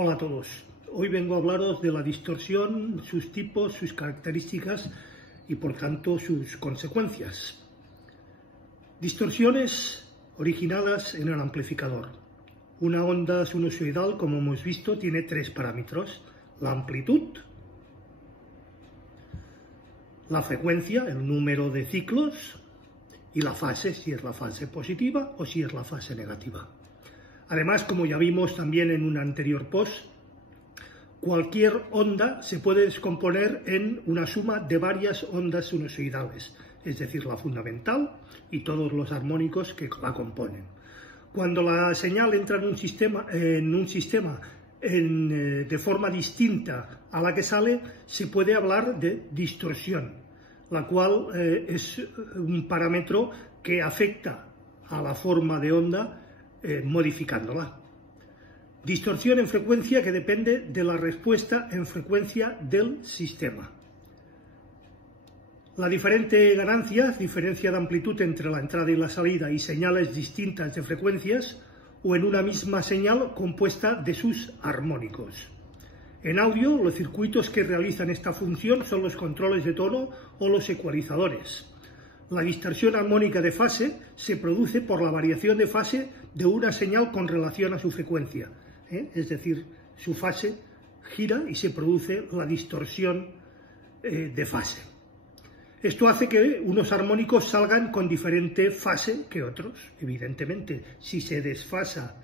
Hola a todos. Hoy vengo a hablaros de la distorsión, sus tipos, sus características y por tanto sus consecuencias. Distorsiones originadas en el amplificador. Una onda sinusoidal, como hemos visto, tiene tres parámetros: la amplitud, la frecuencia, el número de ciclos, y la fase, si es la fase positiva o si es la fase negativa. Además, como ya vimos también en un anterior post, cualquier onda se puede descomponer en una suma de varias ondas sinusoidales, es decir, la fundamental y todos los armónicos que la componen. Cuando la señal entra en un sistema de forma distinta a la que sale, se puede hablar de distorsión, la cual es un parámetro que afecta a la forma de onda modificándola. Distorsión en frecuencia que depende de la respuesta en frecuencia del sistema. La diferencia de amplitud entre la entrada y la salida y señales distintas de frecuencias o en una misma señal compuesta de sus armónicos. En audio, los circuitos que realizan esta función son los controles de tono o los ecualizadores. La distorsión armónica de fase se produce por la variación de fase de una señal con relación a su frecuencia. Es decir, su fase gira y se produce la distorsión de fase. Esto hace que unos armónicos salgan con diferente fase que otros. Evidentemente, si se desfasa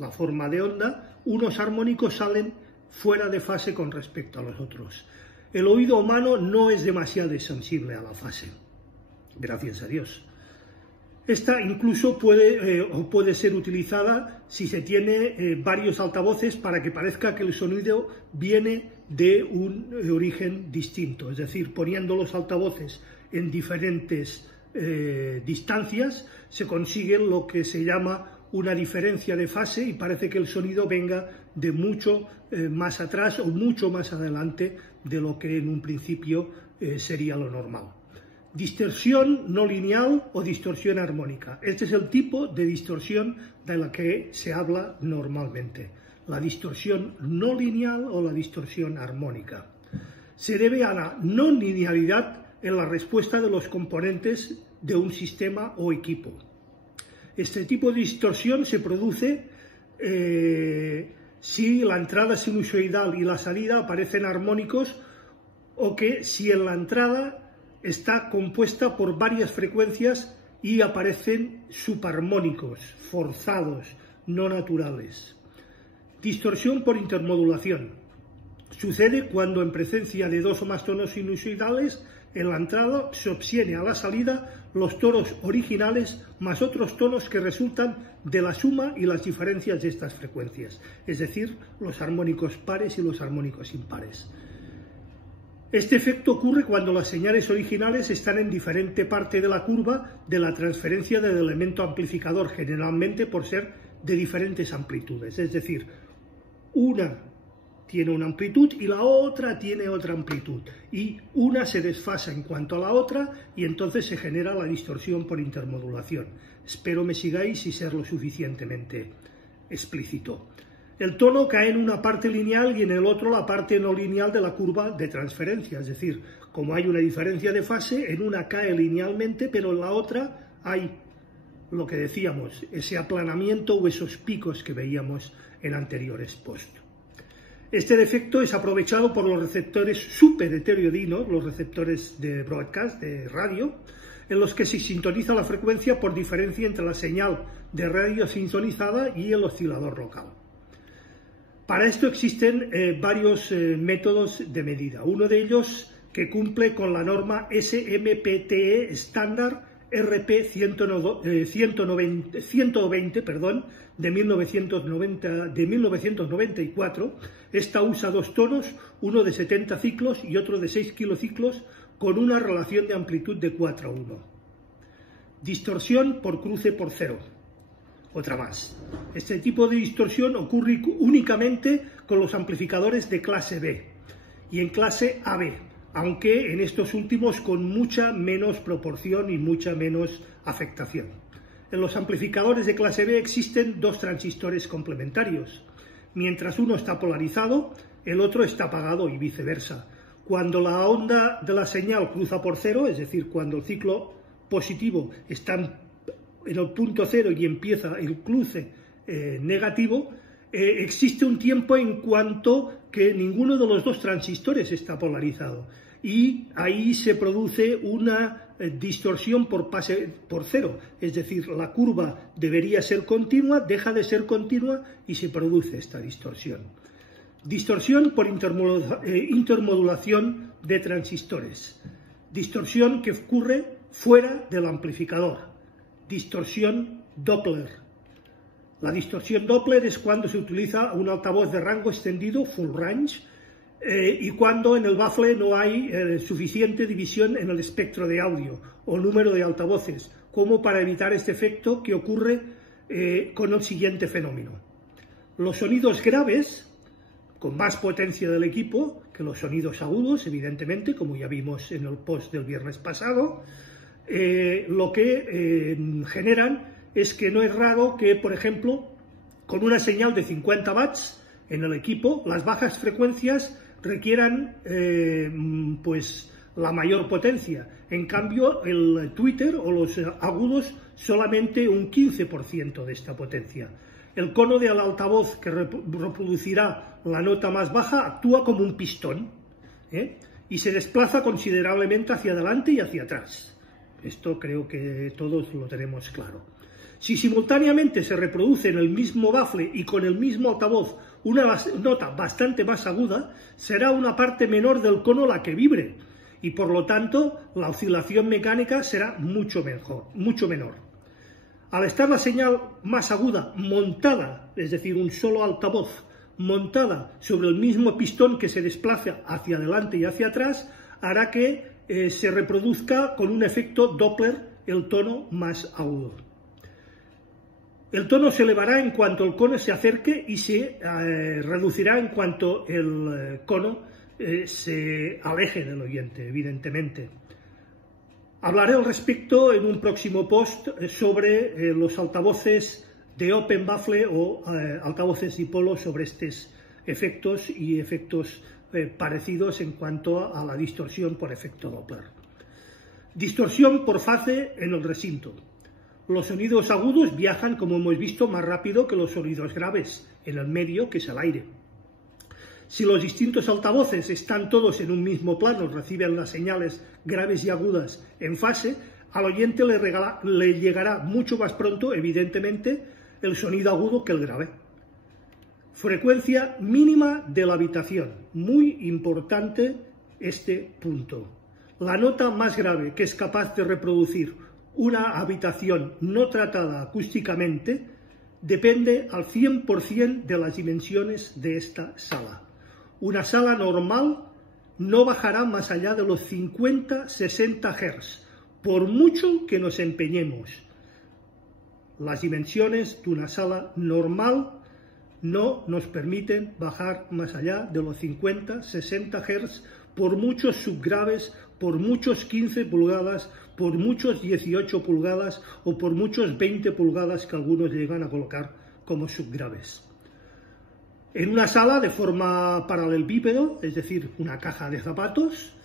la forma de onda, unos armónicos salen fuera de fase con respecto a los otros. El oído humano no es demasiado sensible a la fase, gracias a Dios. Esta incluso puede ser utilizada si se tiene varios altavoces para que parezca que el sonido viene de un origen distinto, es decir, poniendo los altavoces en diferentes distancias se consigue lo que se llama una diferencia de fase y parece que el sonido venga de mucho más atrás o mucho más adelante de lo que en un principio sería lo normal. Distorsión no lineal o distorsión armónica. Este es el tipo de distorsión de la que se habla normalmente. La distorsión no lineal o la distorsión armónica. Se debe a la no linealidad en la respuesta de los componentes de un sistema o equipo. Este tipo de distorsión se produce si la entrada sinusoidal y la salida aparecen armónicos o que si en la entrada está compuesta por varias frecuencias y aparecen subarmónicos, forzados, no naturales. Distorsión por intermodulación. Sucede cuando en presencia de dos o más tonos sinusoidales en la entrada se obtiene a la salida los tonos originales más otros tonos que resultan de la suma y las diferencias de estas frecuencias, es decir, los armónicos pares y los armónicos impares. Este efecto ocurre cuando las señales originales están en diferente parte de la curva de la transferencia del elemento amplificador, generalmente por ser de diferentes amplitudes. Es decir, una tiene una amplitud y la otra tiene otra amplitud. Y una se desfasa en cuanto a la otra y entonces se genera la distorsión por intermodulación. Espero me sigáis y ser lo suficientemente explícito. El tono cae en una parte lineal y en el otro la parte no lineal de la curva de transferencia, es decir, como hay una diferencia de fase, en una cae linealmente, pero en la otra hay lo que decíamos, ese aplanamiento o esos picos que veíamos en anteriores posts. Este defecto es aprovechado por los receptores superheteroidinos, los receptores de broadcast, de radio, en los que se sintoniza la frecuencia por diferencia entre la señal de radio sintonizada y el oscilador local. Para esto existen varios métodos de medida. Uno de ellos que cumple con la norma SMPTE estándar RP 120 de 1994. Esta usa dos tonos, uno de 70 ciclos y otro de 6 kilociclos, con una relación de amplitud de 4:1. Distorsión por cruce por cero. Otra más. Este tipo de distorsión ocurre únicamente con los amplificadores de clase B y en clase AB, aunque en estos últimos con mucha menos proporción y mucha menos afectación. En los amplificadores de clase B existen dos transistores complementarios, Mientras uno está polarizado, el otro está apagado y viceversa. Cuando la onda de la señal cruza por cero, es decir, cuando el ciclo positivo está en el punto cero y empieza el cruce negativo, existe un tiempo en cuanto que ninguno de los dos transistores está polarizado y ahí se produce una distorsión por cero, es decir, la curva debería ser continua, deja de ser continua y se produce esta distorsión. Distorsión por intermodulación de transistores, distorsión que ocurre fuera del amplificador, distorsión Doppler. La distorsión Doppler es cuando se utiliza un altavoz de rango extendido, full range, y cuando en el baffle no hay suficiente división en el espectro de audio o número de altavoces, como para evitar este efecto que ocurre con el siguiente fenómeno. Los sonidos graves, con más potencia del equipo que los sonidos agudos, evidentemente, como ya vimos en el post del viernes pasado, lo que generan es que no es raro que, por ejemplo, con una señal de 50 watts en el equipo, las bajas frecuencias requieran pues la mayor potencia. En cambio, el tweeter o los agudos solamente un 15% de esta potencia. El cono del altavoz que reproducirá la nota más baja actúa como un pistón y se desplaza considerablemente hacia adelante y hacia atrás. Esto creo que todos lo tenemos claro. Si simultáneamente se reproduce en el mismo baffle y con el mismo altavoz una nota bastante más aguda, será una parte menor del cono la que vibre y por lo tanto la oscilación mecánica será mucho menor. Al estar la señal más aguda montada, es decir, un solo altavoz montada sobre el mismo pistón que se desplaza hacia adelante y hacia atrás, hará que se reproduzca con un efecto Doppler el tono más agudo. El tono se elevará en cuanto el cono se acerque y se reducirá en cuanto el cono se aleje del oyente, evidentemente. Hablaré al respecto en un próximo post sobre los altavoces de Open Baffle o altavoces dipolo sobre estos efectos y efectos parecidos en cuanto a la distorsión por efecto Doppler. Distorsión por fase en el recinto. Los sonidos agudos viajan, como hemos visto, más rápido que los sonidos graves en el medio, que es el aire. Si los distintos altavoces están todos en un mismo plano, reciben las señales graves y agudas en fase, al oyente le llegará mucho más pronto, evidentemente, el sonido agudo que el grave. Frecuencia mínima de la habitación. Muy importante este punto. La nota más grave que es capaz de reproducir una habitación no tratada acústicamente depende al 100% de las dimensiones de esta sala. Una sala normal no bajará más allá de los 50-60 Hz, por mucho que nos empeñemos. Las dimensiones de una sala normal no nos permiten bajar más allá de los 50-60 Hz, por muchos subgraves, por muchos 15 pulgadas, por muchos 18 pulgadas o por muchos 20 pulgadas que algunos llegan a colocar como subgraves. En una sala de forma paralelepípedo, es decir, una caja de zapatos,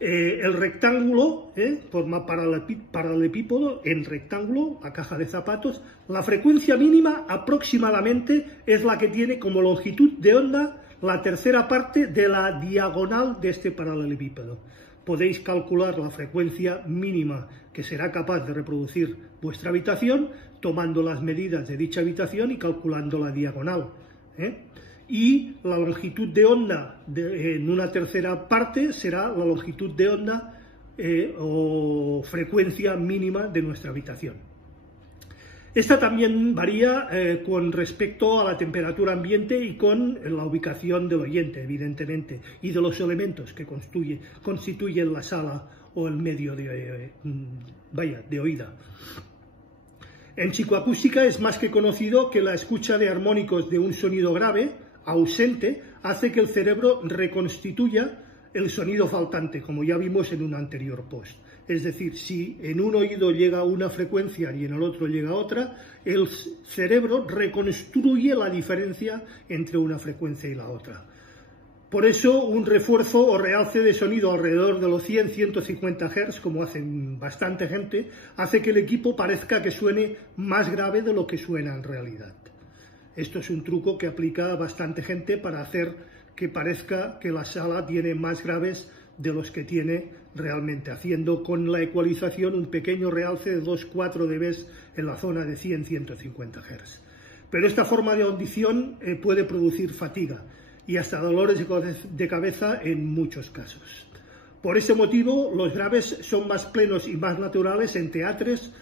el rectángulo, forma paralelepípedo en rectángulo, la caja de zapatos, la frecuencia mínima aproximadamente es la que tiene como longitud de onda la tercera parte de la diagonal de este paralelepípedo. Podéis calcular la frecuencia mínima que será capaz de reproducir vuestra habitación tomando las medidas de dicha habitación y calculando la diagonal. Y la longitud de onda en una tercera parte será la longitud de onda o frecuencia mínima de nuestra habitación. Esta también varía con respecto a la temperatura ambiente y con la ubicación del oyente, evidentemente, y de los elementos que constituyen la sala o el medio de oída. En psicoacústica es más que conocido que la escucha de armónicos de un sonido grave, ausente, hace que el cerebro reconstituya el sonido faltante, como ya vimos en un anterior post. Es decir, si en un oído llega una frecuencia y en el otro llega otra, el cerebro reconstruye la diferencia entre una frecuencia y la otra. Por eso, un refuerzo o realce de sonido alrededor de los 100-150 Hz, como hacen bastante gente, hace que el equipo parezca que suene más grave de lo que suena en realidad. Esto es un truco que aplica bastante gente para hacer que parezca que la sala tiene más graves de los que tiene realmente, haciendo con la ecualización un pequeño realce de 2-4 dB en la zona de 100-150 Hz. Pero esta forma de audición puede producir fatiga y hasta dolores de cabeza en muchos casos. Por ese motivo, los graves son más plenos y más naturales en teatres,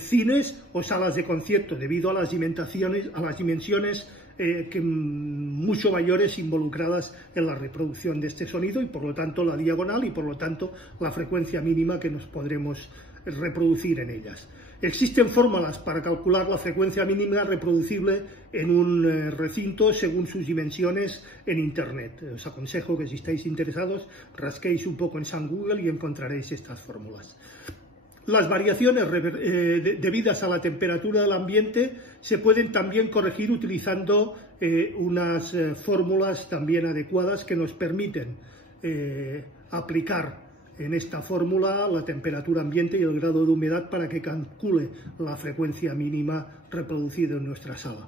cines o salas de concierto, debido a las dimensiones mucho mayores involucradas en la reproducción de este sonido y por lo tanto la diagonal y por lo tanto la frecuencia mínima que nos podremos reproducir en ellas. Existen fórmulas para calcular la frecuencia mínima reproducible en un recinto según sus dimensiones en Internet. Os aconsejo que si estáis interesados rasquéis un poco en San Google y encontraréis estas fórmulas. Las variaciones debidas a la temperatura del ambiente se pueden también corregir utilizando unas fórmulas también adecuadas que nos permiten aplicar en esta fórmula la temperatura ambiente y el grado de humedad para que calcule la frecuencia mínima reproducida en nuestra sala.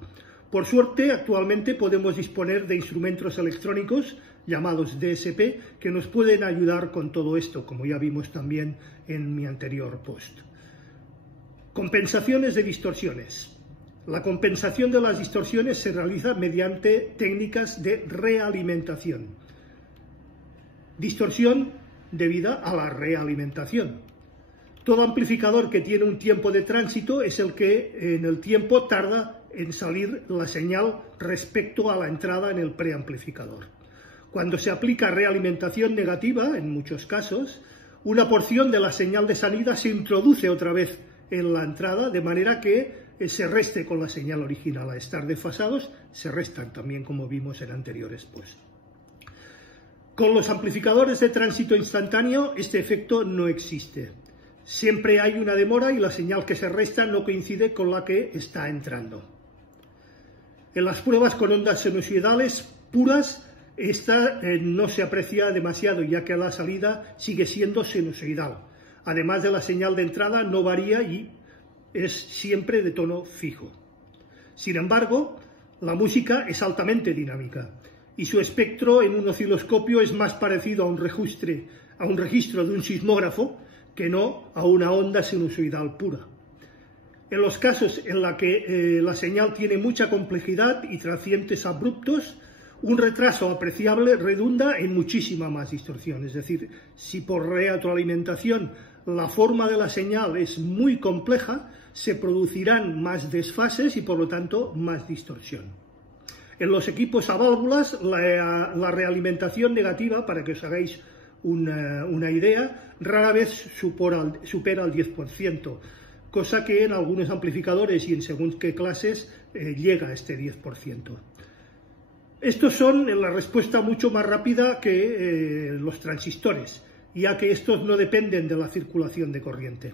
Por suerte, actualmente podemos disponer de instrumentos electrónicos llamados DSP que nos pueden ayudar con todo esto, como ya vimos también en mi anterior post. Compensaciones de distorsiones. La compensación de las distorsiones se realiza mediante técnicas de realimentación. Distorsión debida a la realimentación. Todo amplificador que tiene un tiempo de tránsito es el que en el tiempo tarda en salir la señal respecto a la entrada en el preamplificador. Cuando se aplica realimentación negativa, en muchos casos, una porción de la señal de salida se introduce otra vez en la entrada, de manera que se reste con la señal original. Al estar desfasados, se restan también, como vimos en anteriores posts. Con los amplificadores de tránsito instantáneo, este efecto no existe. Siempre hay una demora y la señal que se resta no coincide con la que está entrando. En las pruebas con ondas sinusoidales puras, esta no se aprecia demasiado, ya que la salida sigue siendo sinusoidal. Además de la señal de entrada no varía y es siempre de tono fijo. Sin embargo, la música es altamente dinámica y su espectro en un osciloscopio es más parecido a un registro de un sismógrafo que no a una onda sinusoidal pura. En los casos en los que la señal tiene mucha complejidad y transientes abruptos, un retraso apreciable redunda en muchísima más distorsión. Es decir, si por retroalimentación la forma de la señal es muy compleja, se producirán más desfases y por lo tanto más distorsión. En los equipos a válvulas, la realimentación negativa, para que os hagáis una idea, rara vez supera el 10%, cosa que en algunos amplificadores y en según qué clases llega a este 10%. Estos son la respuesta mucho más rápida que los transistores, ya que estos no dependen de la circulación de corriente.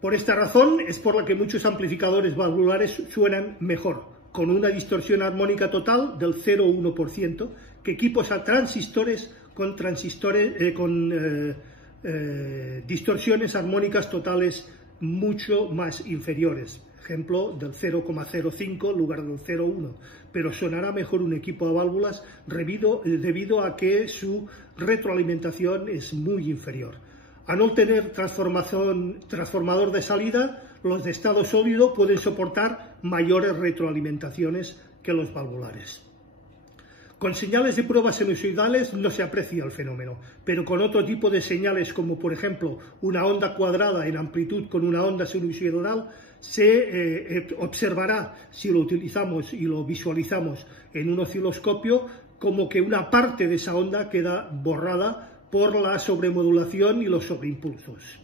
Por esta razón es por la que muchos amplificadores valvulares suenan mejor, con una distorsión armónica total del 0,1%, que equipos a transistores con distorsiones armónicas totales mucho más inferiores. Ejemplo, del 0,05 en lugar del 0,1, pero sonará mejor un equipo a válvulas debido a que su retroalimentación es muy inferior. A no tener transformador de salida, los de estado sólido pueden soportar mayores retroalimentaciones que los valvulares. Con señales de pruebas sinusoidales no se aprecia el fenómeno, pero con otro tipo de señales, como por ejemplo una onda cuadrada en amplitud con una onda sinusoidal, se observará, si lo utilizamos y lo visualizamos en un osciloscopio, como que una parte de esa onda queda borrada por la sobremodulación y los sobreimpulsos.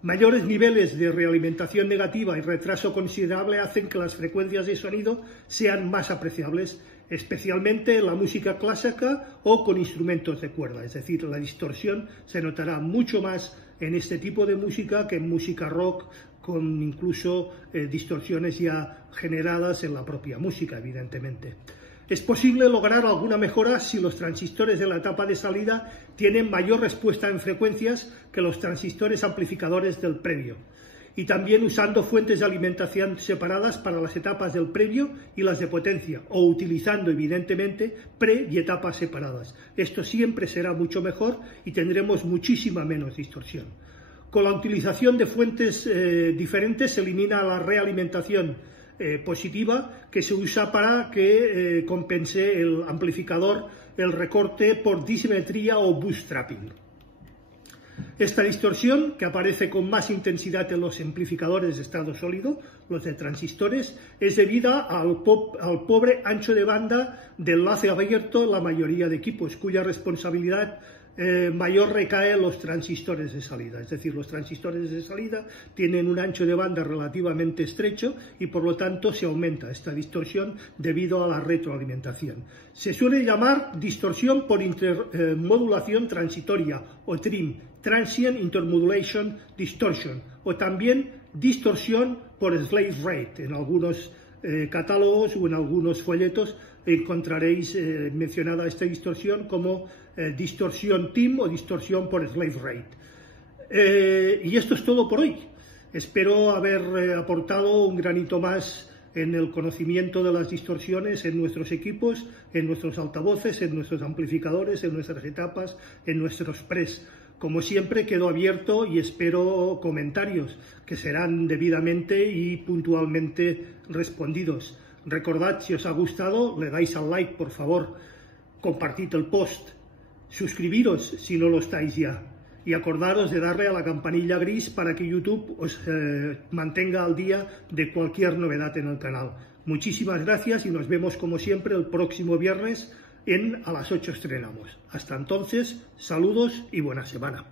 Mayores niveles de realimentación negativa y retraso considerable hacen que las frecuencias de sonido sean más apreciables, especialmente en la música clásica o con instrumentos de cuerda, es decir, la distorsión se notará mucho más en este tipo de música que en música rock, con incluso distorsiones ya generadas en la propia música, evidentemente. Es posible lograr alguna mejora si los transistores de la etapa de salida tienen mayor respuesta en frecuencias que los transistores amplificadores del previo, y también usando fuentes de alimentación separadas para las etapas del previo y las de potencia, o utilizando evidentemente pre y etapas separadas. Esto siempre será mucho mejor y tendremos muchísima menos distorsión. Con la utilización de fuentes diferentes se elimina la realimentación positiva que se usa para que compense el amplificador el recorte por disimetría o bootstrapping. Esta distorsión, que aparece con más intensidad en los amplificadores de estado sólido, los de transistores, es debida al pobre ancho de banda de enlace abierto en la mayoría de equipos, cuya responsabilidad mayor recae en los transistores de salida. Es decir, los transistores de salida tienen un ancho de banda relativamente estrecho y por lo tanto se aumenta esta distorsión debido a la retroalimentación. Se suele llamar distorsión por intermodulación transitoria o TRIM, Transient Intermodulation Distortion, o también distorsión por slave rate. En algunos catálogos o en algunos folletos encontraréis mencionada esta distorsión como distorsión TIM o distorsión por slave rate. Y esto es todo por hoy. Espero haber aportado un granito más en el conocimiento de las distorsiones en nuestros equipos, en nuestros altavoces, en nuestros amplificadores, en nuestras etapas, en nuestros pres. Como siempre, quedo abierto y espero comentarios que serán debidamente y puntualmente respondidos. Recordad, si os ha gustado, le dais al like, por favor, compartid el post, suscribiros si no lo estáis ya, y acordaros de darle a la campanilla gris para que YouTube os mantenga al día de cualquier novedad en el canal. Muchísimas gracias y nos vemos como siempre el próximo viernes a las 8 estrenamos. Hasta entonces, saludos y buena semana.